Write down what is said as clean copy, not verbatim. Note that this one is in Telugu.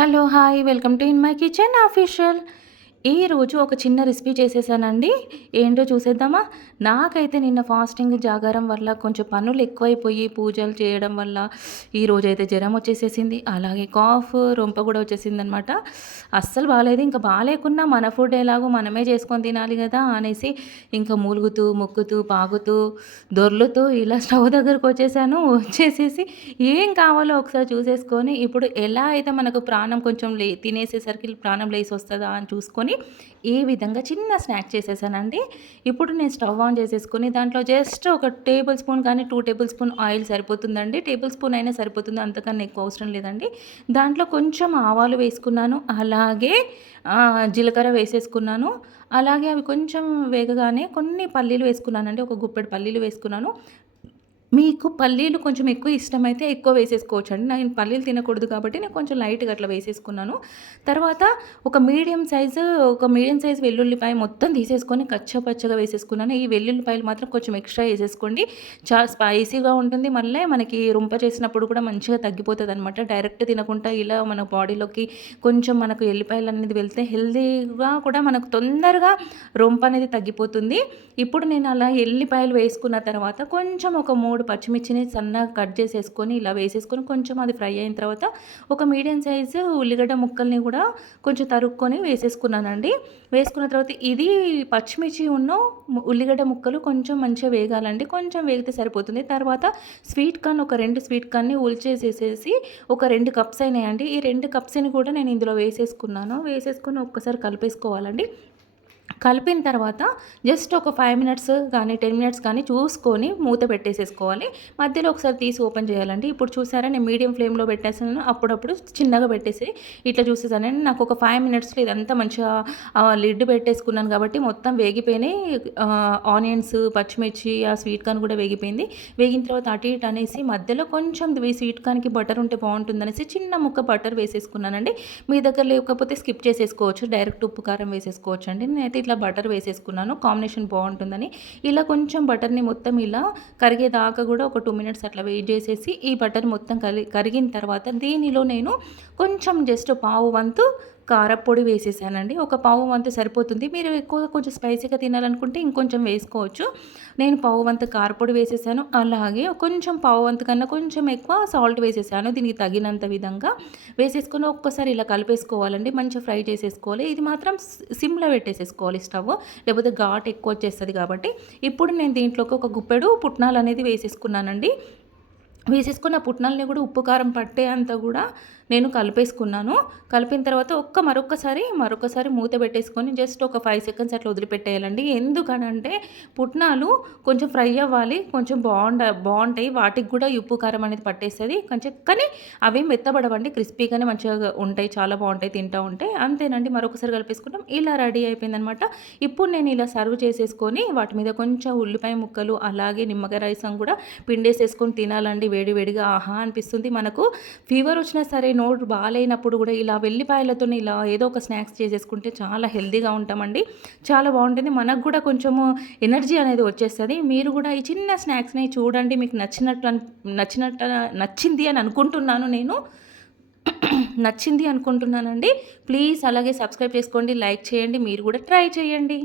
Hello! Hi! Welcome to in my kitchen official. ఈరోజు ఒక చిన్న రెసిపీ చేసేసానండి. ఏంటో చూసేద్దామా? నాకైతే నిన్న ఫాస్టింగ్ జాగారం వల్ల కొంచెం పనులు ఎక్కువైపోయి పూజలు చేయడం వల్ల ఈరోజైతే జ్వరం వచ్చేసేసింది. అలాగే కాఫ్, రొంప కూడా వచ్చేసిందనమాట. అస్సలు బాలేదు. ఇంకా బాలేకున్నా మన ఫుడ్ ఎలాగో మనమే చేసుకొని తినాలి కదా అనేసి ఇంకా మూలుగుతూ, ముక్కుతూ, పాకుతూ, దొర్లుతూ ఇలా స్టవ్ దగ్గరకొచ్చేసాను. వచ్చేసేసి ఏం కావాలో ఒకసారి చూసేసుకొని ఇప్పుడు ఎలా అయితే మనకు ప్రాణం కొంచెం తినేసేసరికి ప్రాణం లేసొస్తదా అని చూసుకొని ఈ విధంగా చిన్న స్నాక్ చేసేసానండి. ఇప్పుడు నేను స్టవ్ ఆన్ చేసేసుకొని దాంట్లో జస్ట్ ఒక టేబుల్ స్పూన్ కానీ 2 టేబుల్ స్పూన్ ఆయిల్ సరిపోతుందండి. టేబుల్ స్పూన్ అయినా సరిపోతుంది. అంతకన్నా ఎక్కువ అవసరం లేదండి. దాంట్లో కొంచెం ఆవాలు వేసుకున్నాను. అలాగే జీలకర్ర వేసేసుకున్నాను. అలాగే అవి కొంచెం వేగగానే కొన్ని పల్లీలు వేసుకున్నానండి. ఒక గుప్పెడు పల్లీలు వేసుకున్నాను. మీకు పల్లీలు కొంచెం ఎక్కువ ఇష్టమైతే ఎక్కువ వేసేసుకోవచ్చండి. నేను పల్లీలు తినకూడదు కాబట్టి నేను కొంచెం లైట్‌గా అట్లా వేసేసుకున్నాను. తర్వాత ఒక మీడియం సైజ్ వెల్లుల్లిపాయ మొత్తం తీసేసుకొని కచ్చపచ్చగా వేసేసుకున్నాను. ఈ వెల్లుల్లిపాయలు మాత్రం కొంచెం ఎక్స్‌ట్రా ఏసేసుకోండి. స్పైసీగా ఉంటుంది. మళ్ళీ మనకి రుంప చేసినప్పుడు కూడా మంచిగా తగ్గిపోతదనమాట. డైరెక్ట్ తినకుండా ఇలా మన బాడీలోకి కొంచెం మనకు ఎల్లిపాయలనేది వెళ్తే హెల్తీగా కూడా మనకు తొందరగా రొంప అనేది తగ్గిపోతుంది. ఇప్పుడు నేను అలా ఎల్లిపాయలు వేసుకున్న తర్వాత కొంచెం ఒక 3 పచ్చిమిర్చిని సన్నగా కట్ చేసేసుకొని ఇలా వేసేసుకొని కొంచెం అది ఫ్రై అయిన తర్వాత ఒక మీడియం సైజు ఉల్లిగడ్డ ముక్కల్ని కూడా కొంచెం తరుక్కొని వేసేసుకున్నానండి. వేసుకున్న తర్వాత ఇది పచ్చిమిర్చి ఉల్లిగడ్డ ముక్కలు కొంచెం మంచిగా వేగాలండి. కొంచెం వేగితే సరిపోతుంది. తర్వాత స్వీట్ కార్న్ ఒక 2 స్వీట్ కార్న్‌ని ఒలిచేసేసేసి ఒక 2 కప్స్ అయినాయండి. ఈ 2 కప్స్‌ని కూడా నేను ఇందులో వేసేసుకున్నాను. వేసేసుకొని ఒక్కసారి కలిపేసుకోవాలండి. కలిపిన తర్వాత జస్ట్ ఒక 5 మినిట్స్ కానీ 10 మినిట్స్ కానీ చూసుకొని మూత పెట్టేసేసుకోవాలి. మధ్యలో ఒకసారి తీసి ఓపెన్ చేయాలండి. ఇప్పుడు చూసారా నేను మీడియం ఫ్లేమ్‌లో పెట్టేసాను. అప్పుడప్పుడు చిన్నగా పెట్టేసి ఇట్లా చూసేసానండి. నాకు ఒక 5 మినిట్స్‌లో ఇదంతా మంచిగా లిడ్ పెట్టేసుకున్నాను కాబట్టి మొత్తం వేగిపోయినాయి. ఆనియన్స్, పచ్చిమిర్చి, ఆ స్వీట్ కార్న్ కూడా వేగిపోయింది. వేగిన తర్వాత అటు ఇటు అనేసి మధ్యలో కొంచెం ఈ స్వీట్ కార్న్‌కి బటర్ ఉంటే బాగుంటుందనేసి చిన్న ముక్క బటర్ వేసేసుకున్నానండి. మీ దగ్గర లేకపోతే స్కిప్ చేసేసుకోవచ్చు. డైరెక్ట్ ఉప్పు, కారం వేసేసుకోవచ్చండి. నేనైతే ఇట్లా బటర్ వేసేసుకున్నాను. కాంబినేషన్ బాగుంటుందని. ఇలా కొంచెం బటర్‌ని మొత్తం ఇలా కరిగేదాకా కూడా ఒక 2 మినిట్స్ అట్లా వెయిట్ చేసేసి ఈ బటర్ మొత్తం కరిగిన తర్వాత దీనిలో నేను కొంచెం జస్ట్ పావు వంతు కారప్పొడి వేసేసానండి. ఒక పావు వంతు సరిపోతుంది. మీరు ఎక్కువగా కొంచెం స్పైసీగా తినాలనుకుంటే ఇంకొంచెం వేసుకోవచ్చు. నేను పావు వంతు కారప్పొడి వేసేసాను. అలాగే కొంచెం పావు వంతు కన్నా కొంచెం ఎక్కువ సాల్ట్ వేసేసాను. దీనికి తగినంత విధంగా వేసేసుకొని ఒక్కసారి ఇలా కలిపేసుకోవాలండి. మంచిగా ఫ్రై చేసేసుకోవాలి. ఇది మాత్రం సిమ్‌లో పెట్టేసేసుకోవాలి స్టవ్. లేకపోతే ఘాటు ఎక్కువ వచ్చేస్తది కాబట్టి. ఇప్పుడు నేను దీంట్లోకి ఒక గుప్పెడు పుట్నాలనేది వేసేసుకున్నానండి. వేసేసుకొని ఆ పుట్నాలని కూడా ఉప్పు, కారం పట్టేంత కూడా నేను కలిపేసుకున్నాను. కలిపిన తర్వాత మరొకసారి మూత పెట్టేసుకొని జస్ట్ ఒక 5 సెకండ్స్ అట్లా వదిలిపెట్టేయాలండి. ఎందుకనంటే పుట్నాలు కొంచెం ఫ్రై అవ్వాలి. కొంచెం బావుంటాయి. వాటికి కూడా ఈ ఉప్పు, కారం అనేది పట్టేస్తది. కానీ అవేం మెత్తబడవండి. క్రిస్పీగానే మంచిగా ఉంటాయి. చాలా బావుంటాయి తింటా ఉంటే. అంతేనండి. మరొకసారి కలిపేసుకుంటాం. ఇలా రెడీ అయిపోయిందనమాట. ఇప్పుడు నేను ఇలా సర్వ్ చేసేసుకొని వాటి మీద కొంచెం ఉల్లిపాయ ముక్కలు అలాగే నిమ్మకాయ రసం కూడా పిండేసేసుకొని తినాలండి. వేడి వేడిగా ఆహా అనిపిస్తుంది. మనకు ఫీవర్ వచ్చినా సరే, నోరు బాలేనప్పుడు కూడా ఇలా వెల్లిపాయలతోని ఇలా ఏదో ఒక స్నాక్స్ చేసేసుకుంటే చాలా హెల్తీగా ఉంటామండి. చాలా బాగుంటుంది. మనకు కూడా కొంచెము ఎనర్జీ అనేది వచ్చేస్తది. మీరు కూడా ఈ చిన్న స్నాక్స్‌ని చూడండి. మీకు నచ్చింది అని అనుకుంటున్నాను నేను. నచ్చింది అనుకుంటున్నానండి. ప్లీజ్ అలాగే సబ్స్క్రైబ్ చేసుకోండి. లైక్ చేయండి. మీరు కూడా ట్రై చేయండి.